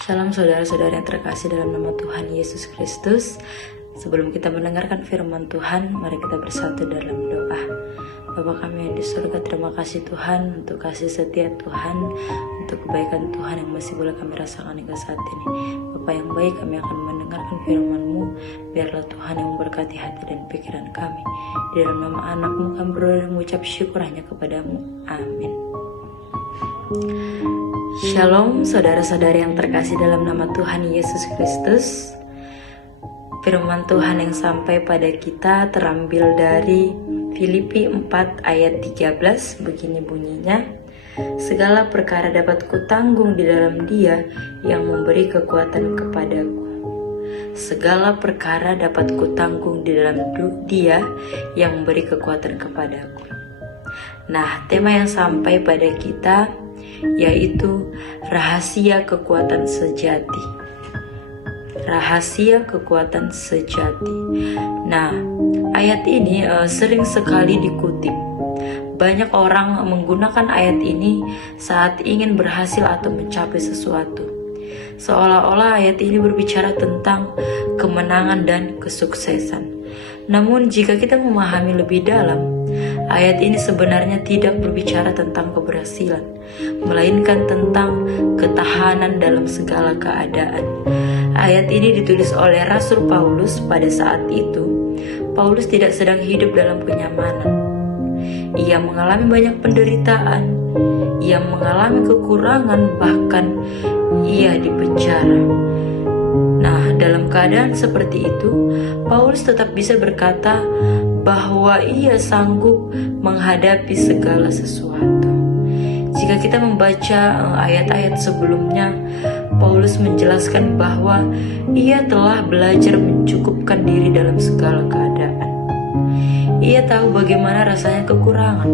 Shalom saudara-saudara yang terkasih dalam nama Tuhan Yesus Kristus. Sebelum kita mendengarkan firman Tuhan, mari kita bersatu dalam doa. Bapa kami yang di surga, terima kasih Tuhan untuk kasih setia Tuhan, untuk kebaikan Tuhan yang masih boleh kami rasakan hingga saat ini. Bapa yang baik, kami akan mendengarkan firman-Mu. Biarlah Tuhan yang memberkati hati dan pikiran kami. Di dalam nama anak-Mu kami berdoa dan mengucap syukur hanya kepada-Mu. Amin. Shalom saudara-saudari yang terkasih dalam nama Tuhan Yesus Kristus. Firman Tuhan yang sampai pada kita terambil dari Filipi 4 ayat 13, begini bunyinya: segala perkara dapat kutanggung di dalam Dia yang memberi kekuatan kepadaku. Segala perkara dapat kutanggung di dalam Dia yang memberi kekuatan kepadaku. Nah, tema yang sampai pada kita yaitu rahasia kekuatan sejati. Rahasia kekuatan sejati. Nah, ayat ini sering sekali dikutip. Banyak orang menggunakan ayat ini saat ingin berhasil atau mencapai sesuatu. Seolah-olah ayat ini berbicara tentang kemenangan dan kesuksesan. Namun jika kita memahami lebih dalam, ayat ini sebenarnya tidak berbicara tentang keberhasilan, melainkan tentang ketahanan dalam segala keadaan. Ayat ini ditulis oleh Rasul Paulus pada saat itu. Paulus tidak sedang hidup dalam kenyamanan. Ia mengalami banyak penderitaan, ia mengalami kekurangan, bahkan ia dipenjara. Nah, dalam keadaan seperti itu, Paulus tetap bisa berkata bahwa ia sanggup menghadapi segala sesuatu. Jika kita membaca ayat-ayat sebelumnya, Paulus menjelaskan bahwa ia telah belajar mencukupkan diri dalam segala keadaan. Ia tahu bagaimana rasanya kekurangan,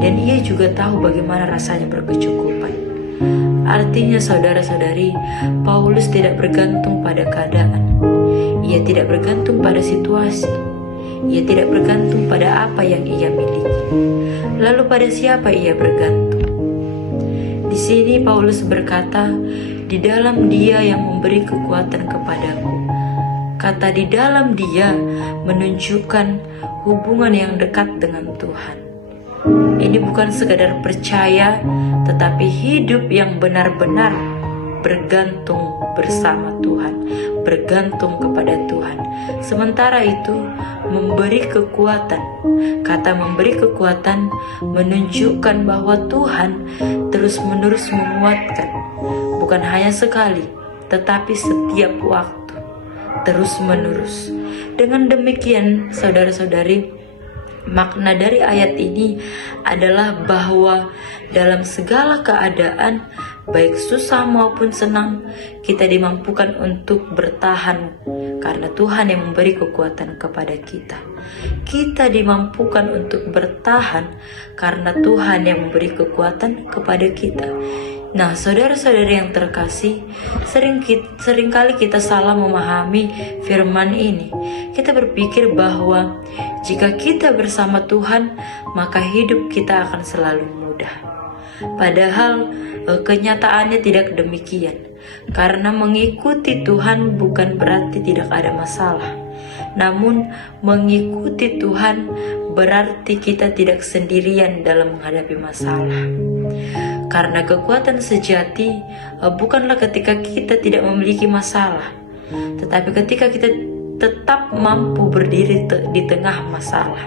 dan ia juga tahu bagaimana rasanya berkecukupan. Artinya saudara-saudari, Paulus tidak bergantung pada keadaan. Ia tidak bergantung pada situasi. Ia tidak bergantung pada apa yang ia miliki. Lalu pada siapa ia bergantung? Di sini Paulus berkata, di dalam Dia yang memberi kekuatan kepadaku. Kata di dalam Dia menunjukkan hubungan yang dekat dengan Tuhan. Ini bukan sekadar percaya, tetapi hidup yang benar-benar bergantung bersama Tuhan, bergantung kepada Tuhan. Sementara itu, memberi kekuatan. Kata memberi kekuatan menunjukkan bahwa Tuhan terus-menerus menguatkan. Bukan hanya sekali, tetapi setiap waktu, terus-menerus. Dengan demikian, saudara-saudari, makna dari ayat ini adalah bahwa dalam segala keadaan, baik susah maupun senang, kita dimampukan untuk bertahan karena Tuhan yang memberi kekuatan kepada kita. Kita dimampukan untuk bertahan karena Tuhan yang memberi kekuatan kepada kita. Nah, saudara-saudari yang terkasih, seringkali kita salah memahami firman ini. Kita berpikir bahwa jika kita bersama Tuhan, maka hidup kita akan selalu mudah. Padahal kenyataannya tidak demikian. Karena mengikuti Tuhan bukan berarti tidak ada masalah. Namun mengikuti Tuhan berarti kita tidak sendirian dalam menghadapi masalah. Karena kekuatan sejati bukanlah ketika kita tidak memiliki masalah, tetapi ketika kita tetap mampu berdiri di tengah masalah.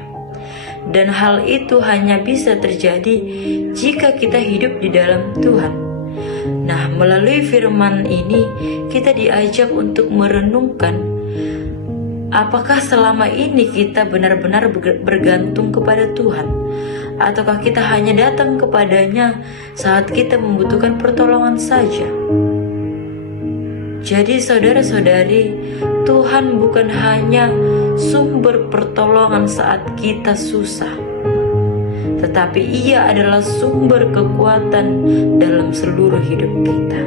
Dan hal itu hanya bisa terjadi jika kita hidup di dalam Tuhan. Nah, melalui firman ini kita diajak untuk merenungkan, apakah selama ini kita benar-benar bergantung kepada Tuhan? Ataukah kita hanya datang kepadanya saat kita membutuhkan pertolongan saja? Jadi saudara-saudari, Tuhan bukan hanya sumber pertolongan saat kita susah, tetapi Ia adalah sumber kekuatan dalam seluruh hidup kita.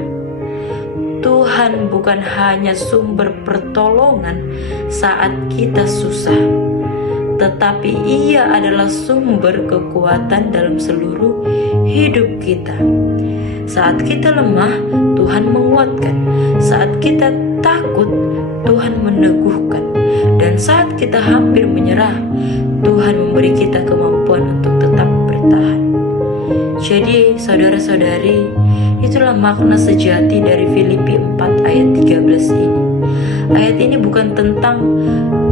Tuhan bukan hanya sumber pertolongan saat kita susah, tetapi Ia adalah sumber kekuatan dalam seluruh hidup kita. Saat kita lemah, Tuhan menguatkan. Saat kita takut, Tuhan meneguhkan. Dan saat kita hampir menyerah, Tuhan memberi kita kemampuan untuk tetap bertahan. Jadi saudara-saudari, itulah makna sejati dari Filipi 4 ayat 13 ini. Ayat ini bukan tentang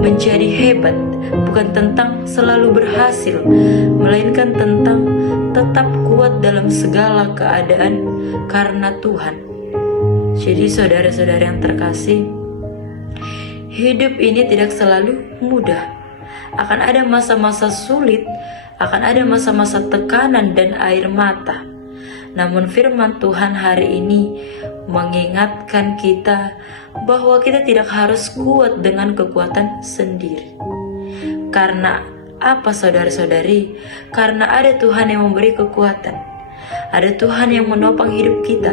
menjadi hebat, bukan tentang selalu berhasil, melainkan tentang tetap kuat dalam segala keadaan karena Tuhan. Jadi saudara-saudara yang terkasih, hidup ini tidak selalu mudah. Akan ada masa-masa sulit, akan ada masa-masa tekanan dan air mata. Namun firman Tuhan hari ini mengingatkan kita bahwa kita tidak harus kuat dengan kekuatan sendiri. Karena apa saudara-saudari? Karena ada Tuhan yang memberi kekuatan. Ada Tuhan yang menopang hidup kita.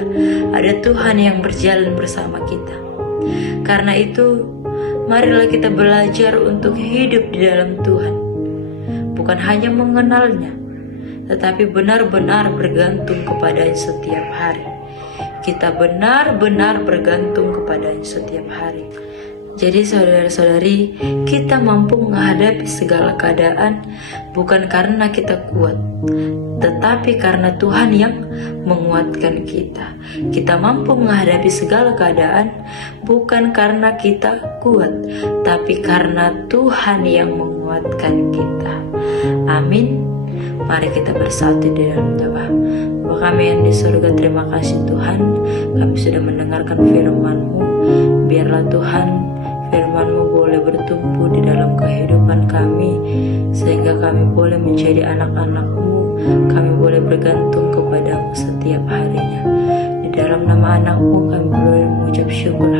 Ada Tuhan yang berjalan bersama kita. Karena itu, marilah kita belajar untuk hidup di dalam Tuhan. Bukan hanya mengenalnya, tetapi benar-benar bergantung kepadanya setiap hari. Kita benar-benar bergantung kepadanya setiap hari. Jadi saudara-saudari, kita mampu menghadapi segala keadaan bukan karena kita kuat, tetapi karena Tuhan yang menguatkan kita. Kita mampu menghadapi segala keadaan bukan karena kita kuat, tapi karena Tuhan yang menguatkan kita. Amin. Mari kita bersatu di dalam doa. Bapa kami yang di surga, terima kasih Tuhan, kami sudah mendengarkan firman-Mu. Biarlah Tuhan, firman-Mu boleh bertumbuh di dalam kehidupan kami, sehingga kami boleh menjadi anak-anak-Mu. Kami boleh bergantung kepada-Mu setiap harinya. Di dalam nama anak-Mu kami boleh mengucap syukur.